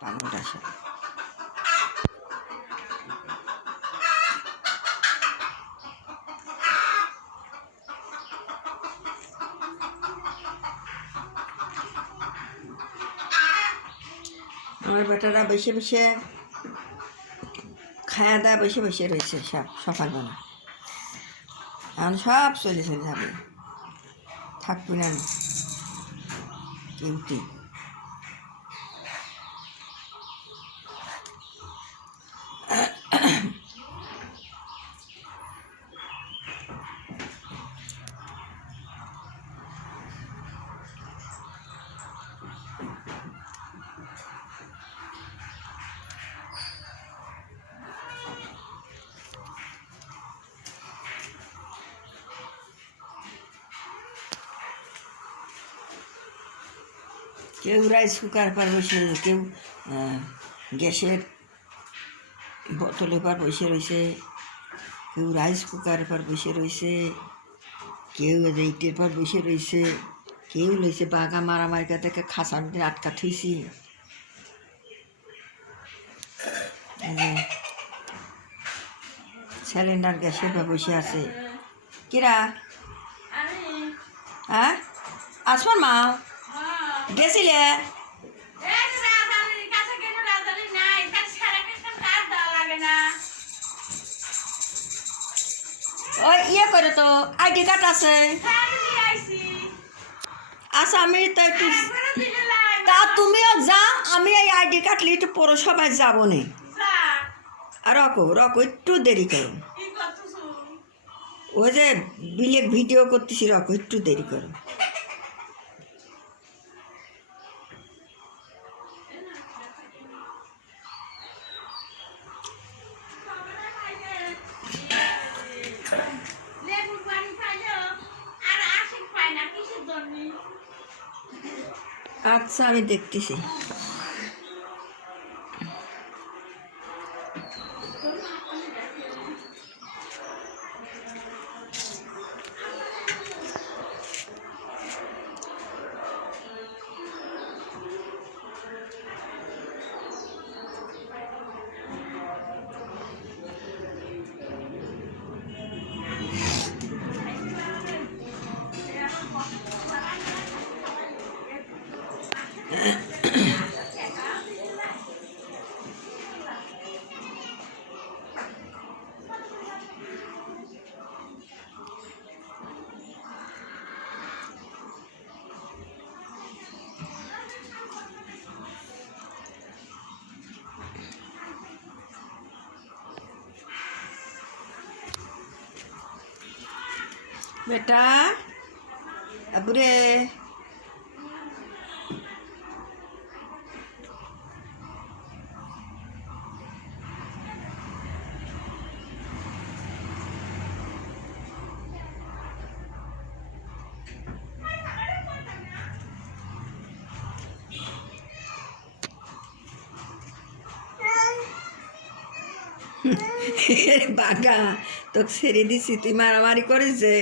পালনটা আসে আমার বেটারা বসে বসে খাওয়া দাওয়া বসে বসে রয়েছে সব সকালবেলা এখন সব চলে চলে যাবে থাকবি না কিউটি কেউ রাইস কুকার পর বসে কেউ গ্যাসের বোতলের পর বসে রয়েছে কেউ রাইস কুকারের পর বসে রয়েছে কেউ রেইটের পর বসে রয়েছে কেউ লইছে বাঘা মারামারিকা থেকে খাসার মধ্যে আটকা থুইছি সিলিন্ডার গ্যাসের পর বসে আছে কিরা হ্যাঁ আসমান মা গেছিলে ওই ইয়ে করে তো আইডি কার্ড আছে আচ্ছা আমি তো একটু তা তুমিও যা আমি এই আইডি কার্ড লিয়ে একটু পৌরসভায় যাবো নি আর রকো রকো একটু দেরি করো ওই যে বিলে ভিডিও করতেছি রকো একটু দেরি করো আচ্ছা আমি দেখতেছি बेटा अबुरे বাঘা তোকে ছেড়ে দিছি তুই মারামারি করিস যে